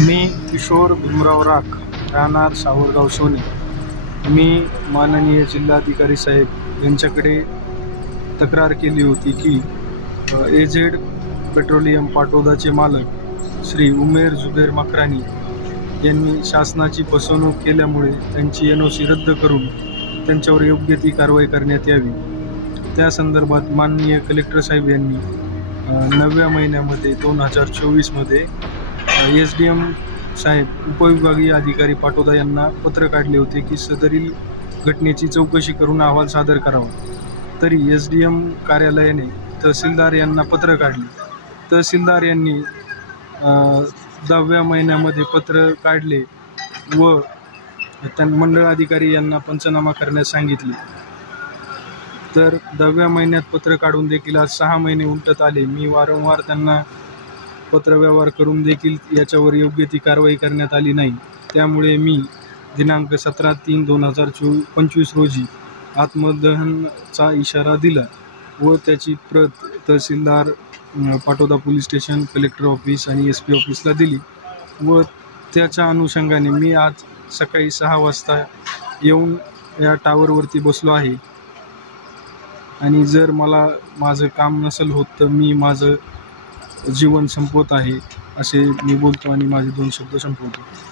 मी किशोर भीमराव राख, राहणार सावरगाव सोनी. मी माननीय जिल्हाधिकारी साहेब यांच्याकडे तक्रार केली होती की एजेड पेट्रोलियम पाटोदाचे मालक श्री उमेर जुबेर मकरानी यांनी शासनाची फसवणूक केल्यामुळे त्यांची NOC रद्द करून त्यांच्यावर योग्य ती कारवाई करण्यात यावी. त्या संदर्भात माननीय कलेक्टर साहेब यांनी 9व्या महिन्यामध्ये 2024मध्ये SDM साहेब उपविभागीय अधिकारी पाटोदा यांना पत्र काढले होते की सदरील घटनेची चौकशी करून अहवाल सादर करावा. तरी SDM कार्यालयाने तहसीलदार यांना पत्र काढले. तहसीलदार यांनी 10व्या महिन्यामध्ये पत्र काढले व मंडळ अधिकारी यांना पंचनामा करण्यास सांगितले. तर 10व्या महिन्यात पत्र काढून देखील आज 6 महिने उलटत आले. मी वारंवार त्यांना पत्रव्यवहार करून देखील याच्यावर योग्य ती कारवाई करण्यात आली नाही. त्यामुळे मी दिनांक 17/3/2025 रोजी आत्मदहनाचा इशारा दिला व त्याची प्रत तहसीलदार Patoda police station, collector office आणि SP ऑफिसला दिली व त्याच्या अनुषंगाने मी आज सकाळी 6 वाजता येऊन या टावरवरती बसलो आहे. आणि जर मला माझं काम नसेल होत तर मी माझं जीवन संपवत आहे असे मी बोलतो आणि माझे 2 शब्द संपवतो.